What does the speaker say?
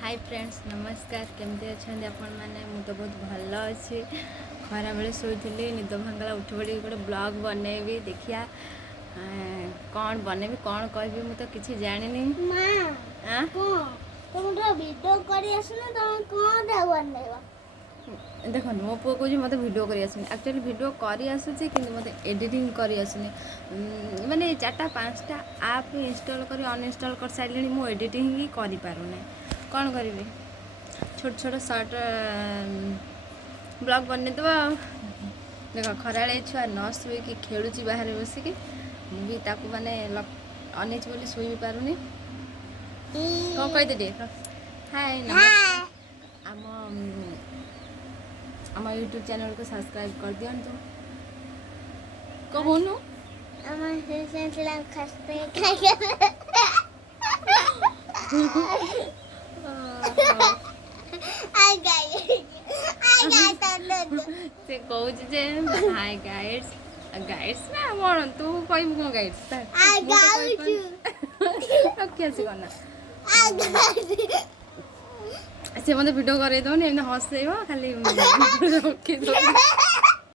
hi friends नमस्कार केमती अच्छा आपण मैंने मु तो बहुत भल अच्छी खरा बेले शोली निद भांगला उठ पड़ी गोटे ब्लॉग बनैबी देखिया कौन बनैबी कौन कहबी मु तो किसी जानी देख मो पु कह मत भिड कर एक्चुअली भिड कर आसूसी कि मत एडिटिंग कर आसुनी माने 4-5टा आप इंस्टॉल कर अनइंस्टॉल कर सारे मु एडिटिंग ही करें कौन करी छोट छोट सर्ट ब्लॉग बनईदेव देख खरा छुआ न शुई खेलुची बाहर बसिकी भी ताकू माने अनेच बोली शुई भी पारुनी कौन कहदे हाय आम आम यूट्यूब चैनल को सब्सक्राइब कर दिंतु कहूनु से कहूँ जे हाय गाइड्स गाइड्स ना कौन तू कहबू कौन गाइड्स करना से मत भिड कर हसैब खाली